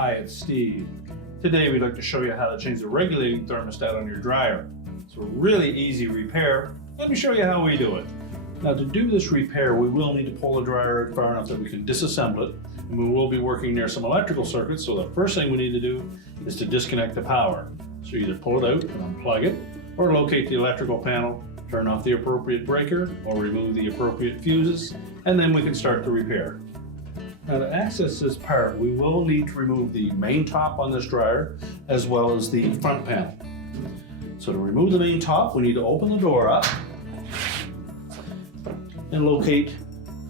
Hi, it's Steve. Today we'd like to show you how to change the regulating thermostat on your dryer. It's a really easy repair. Let me show you how we do it. Now to do this repair, we will need to pull the dryer far enough that we can disassemble it, and we will be working near some electrical circuits, so the first thing we need to do is to disconnect the power. So either pull it out and unplug it, or locate the electrical panel, turn off the appropriate breaker, or remove the appropriate fuses, and then we can start the repair. Now to access this part, we will need to remove the main top on this dryer, as well as the front panel. So to remove the main top, we need to open the door up and locate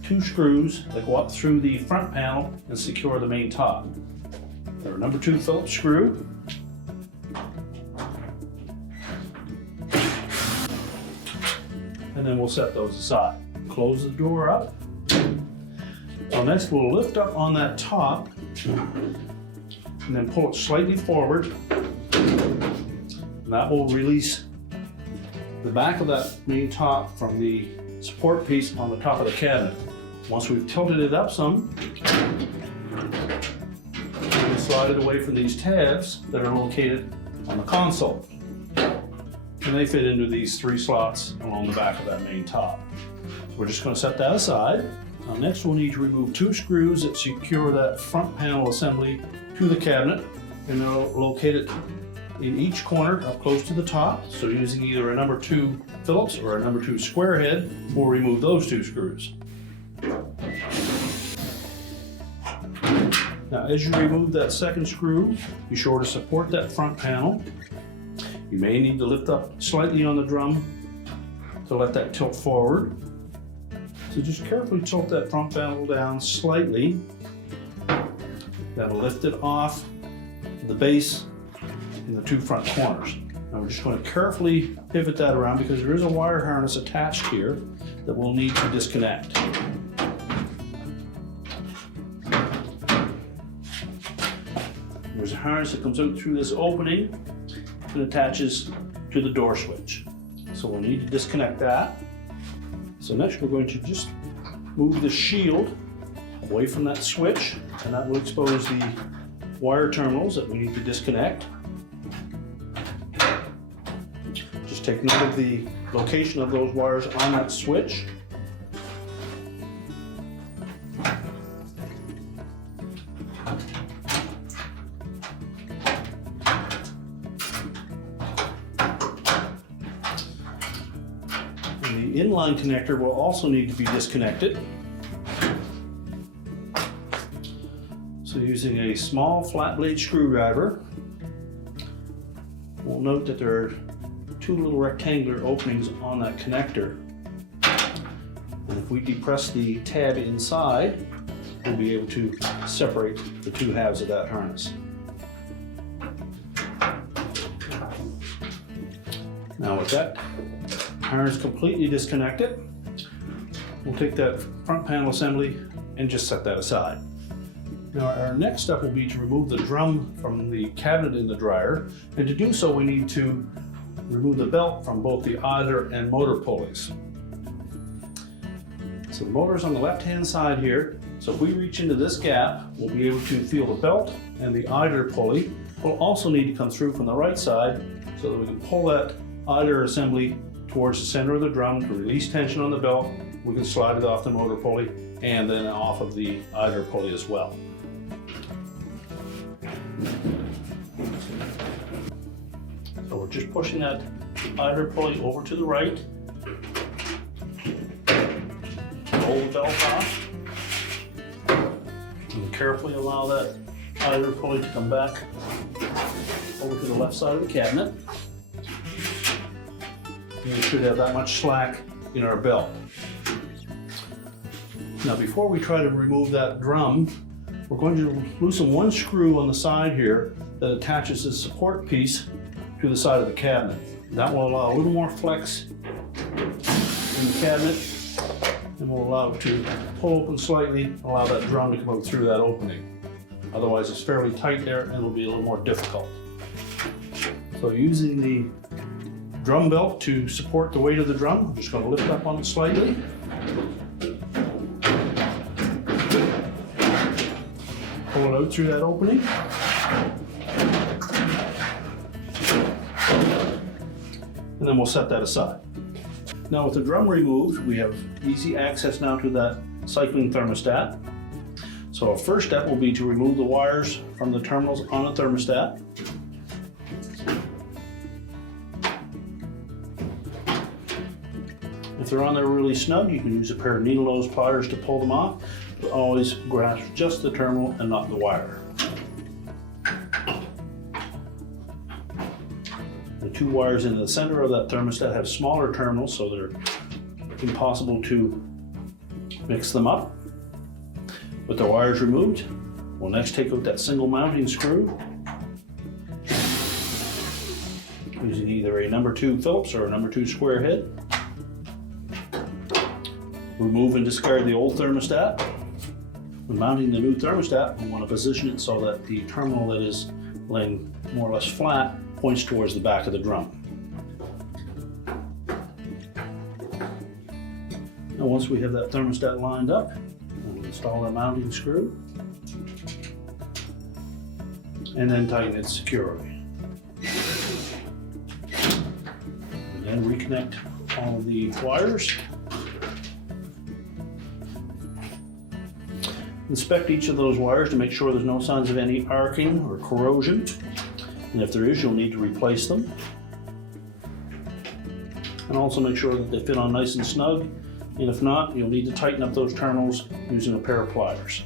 two screws that go up through the front panel and secure the main top. They're a number 2 Phillips screw. And then we'll set those aside. Close the door up. So next we'll lift up on that top and then pull it slightly forward. And that will release the back of that main top from the support piece on the top of the cabinet. Once we've tilted it up some, we can slide it away from these tabs that are located on the console. And they fit into these 3 slots along the back of that main top. So we're just going to set that aside. Now next we'll need to remove 2 screws that secure that front panel assembly to the cabinet, and they'll locate it in each corner up close to the top. So using either a number 2 Phillips or a number 2 square head, we'll remove those 2 screws. Now as you remove that second screw, be sure to support that front panel. You may need to lift up slightly on the drum to let that tilt forward. So just carefully tilt that front panel down slightly. That'll lift it off the base in the 2 front corners. Now we're just going to carefully pivot that around because there is a wire harness attached here that we'll need to disconnect. There's a harness that comes out through this opening and attaches to the door switch. So we'll need to disconnect that. So next we're going to just move the shield away from that switch, and that will expose the wire terminals that we need to disconnect. Just take note of the location of those wires on that switch. The inline connector will also need to be disconnected. So using a small flat blade screwdriver, we'll note that there are 2 little rectangular openings on that connector. And if we depress the tab inside, we'll be able to separate the 2 halves of that harness. Now with that harness completely disconnected, we'll take that front panel assembly and just set that aside. Now our next step will be to remove the drum from the cabinet in the dryer, and to do so we need to remove the belt from both the idler and motor pulleys. So the motor's on the left hand side here, so if we reach into this gap, we'll be able to feel the belt, and the idler pulley will also need to come through from the right side so that we can pull that idler assembly towards the center of the drum to release tension on the belt. We can slide it off the motor pulley and then off of the idler pulley as well. So we're just pushing that idler pulley over to the right. Roll the belt off. And carefully allow that idler pulley to come back over to the left side of the cabinet. We should have that much slack in our belt. Now before we try to remove that drum, we're going to loosen 1 screw on the side here that attaches the support piece to the side of the cabinet. That will allow a little more flex in the cabinet, and will allow it to pull open slightly, allow that drum to come out through that opening. Otherwise it's fairly tight there and it'll be a little more difficult. So using the drum belt to support the weight of the drum, I'm just going to lift up on it slightly. Pull it out through that opening. And then we'll set that aside. Now with the drum removed, we have easy access now to that cycling thermostat. So our first step will be to remove the wires from the terminals on the thermostat. If they're on there really snug, you can use a pair of needle nose pliers to pull them off, but always grasp just the terminal and not the wire. The two wires in the center of that thermostat have smaller terminals, so they're impossible to mix them up. With the wires removed, we'll next take out that single mounting screw using either a number 2 Phillips or a number 2 square head. Remove and discard the old thermostat. When mounting the new thermostat, we want to position it so that the terminal that is laying more or less flat points towards the back of the drum. Now once we have that thermostat lined up, we'll install our mounting screw and then tighten it securely. And then reconnect all of the wires. Inspect each of those wires to make sure there's no signs of any arcing or corrosion. And if there is, you'll need to replace them. And also make sure that they fit on nice and snug. And if not, you'll need to tighten up those terminals using a pair of pliers.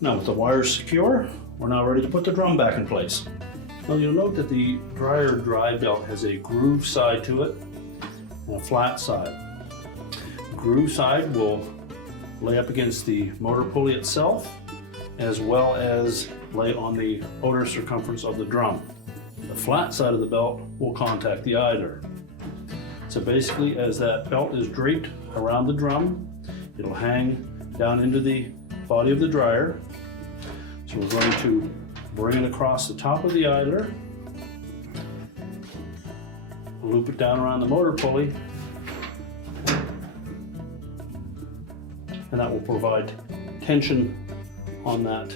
Now with the wires secure, we're now ready to put the drum back in place. Now you'll note that the dryer dry belt has a groove side to it and a flat side. The groove side will lay up against the motor pulley itself, as well as lay on the outer circumference of the drum. The flat side of the belt will contact the idler. So basically, as that belt is draped around the drum, it'll hang down into the body of the dryer. So we're going to bring it across the top of the idler, loop it down around the motor pulley, and that will provide tension on that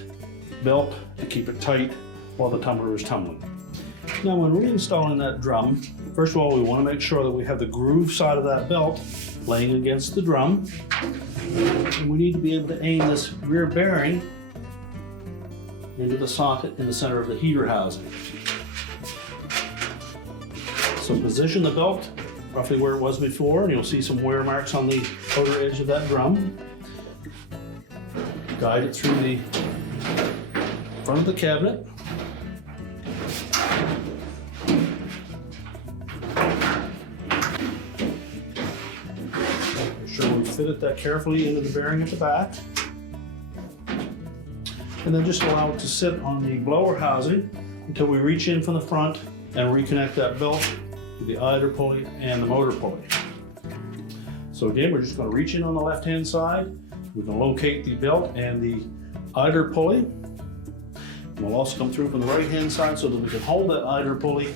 belt to keep it tight while the tumbler is tumbling. Now when reinstalling that drum, first of all we want to make sure that we have the groove side of that belt laying against the drum. And we need to be able to aim this rear bearing into the socket in the center of the heater housing. So position the belt roughly where it was before, and you'll see some wear marks on the outer edge of that drum. Guide it through the front of the cabinet. Make sure we fitted that carefully into the bearing at the back. And then just allow it to sit on the blower housing until we reach in from the front and reconnect that belt to the idler pulley and the motor pulley. So again, we're just going to reach in on the left-hand side. We can locate the belt and the idler pulley. And we'll also come through from the right-hand side so that we can hold that idler pulley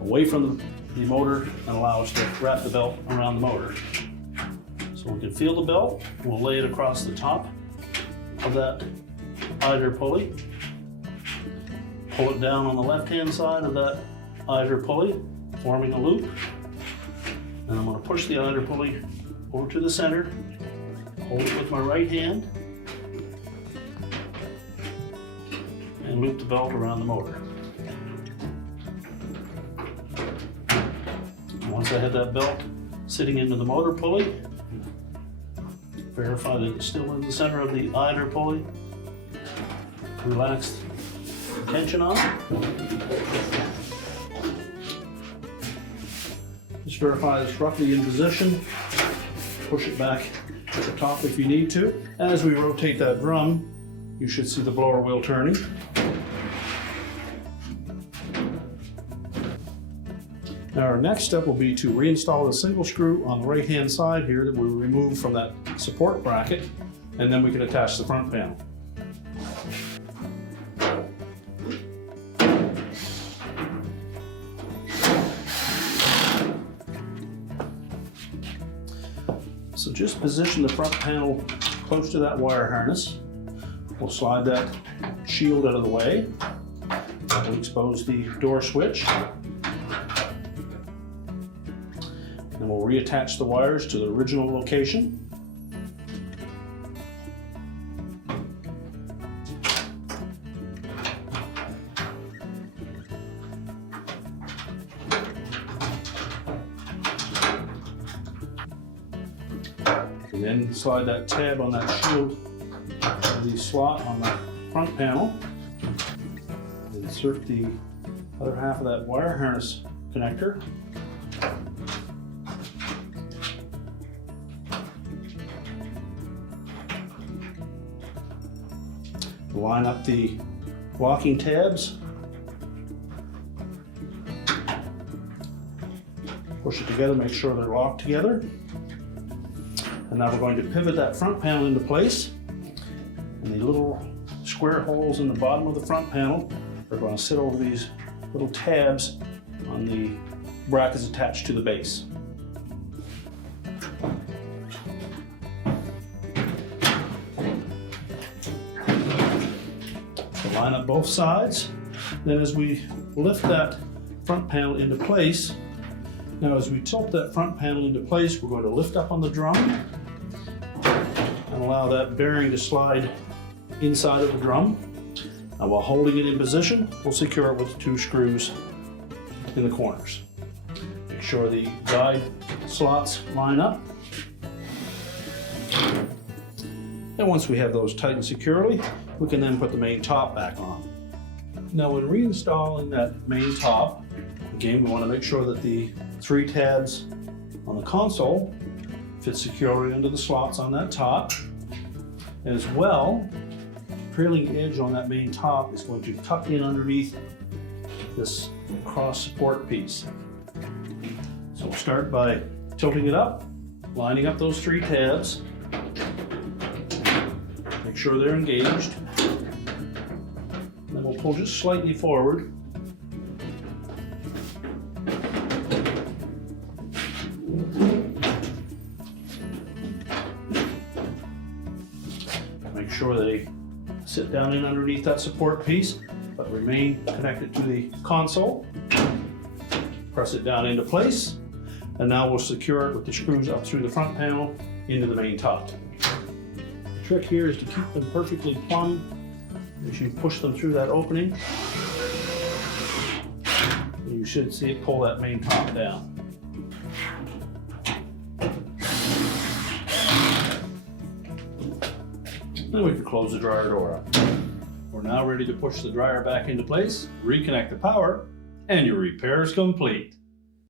away from the motor and allow us to wrap the belt around the motor. So we can feel the belt. We'll lay it across the top of that idler pulley. Pull it down on the left-hand side of that idler pulley, forming a loop. And I'm going to push the idler pulley over to the center, hold it with my right hand, and loop the belt around the motor. And once I have that belt sitting into the motor pulley, verify that it's still in the center of the idler pulley. Relax the tension on it. Just verify it's roughly in position. Push it back to the top if you need to. As we rotate that drum, you should see the blower wheel turning. Now our next step will be to reinstall the single screw on the right-hand side here that we removed from that support bracket, and then we can attach the front panel. So just position the front panel close to that wire harness. We'll slide that shield out of the way. We'll expose the door switch. Then we'll reattach the wires to the original location. And then slide that tab on that shield to the slot on the front panel. Insert the other half of that wire harness connector. Line up the locking tabs. Push it together, make sure they're locked together. And now we're going to pivot that front panel into place. And the little square holes in the bottom of the front panel are going to sit over these little tabs on the brackets attached to the base. So line up both sides. Then as we lift that front panel into place, now as we tilt that front panel into place, we're going to lift up on the drum and allow that bearing to slide inside of the drum. Now while holding it in position, we'll secure it with 2 screws in the corners. Make sure the guide slots line up. And once we have those tightened securely, we can then put the main top back on. Now when reinstalling that main top, again we want to make sure that the 3 tabs on the console fit securely into the slots on that top. As well, trailing edge on that main top is going to tuck in underneath this cross support piece. So we'll start by tilting it up, lining up those 3 tabs, make sure they're engaged. Then we'll pull just slightly forward. Make sure they sit down in underneath that support piece, but remain connected to the console. Press it down into place, and now we'll secure it with the screws up through the front panel into the main top. The trick here is to keep them perfectly plumb as you push them through that opening. You should see it pull that main top down. Then we can close the dryer door up. We're now ready to push the dryer back into place, reconnect the power, and your repair is complete.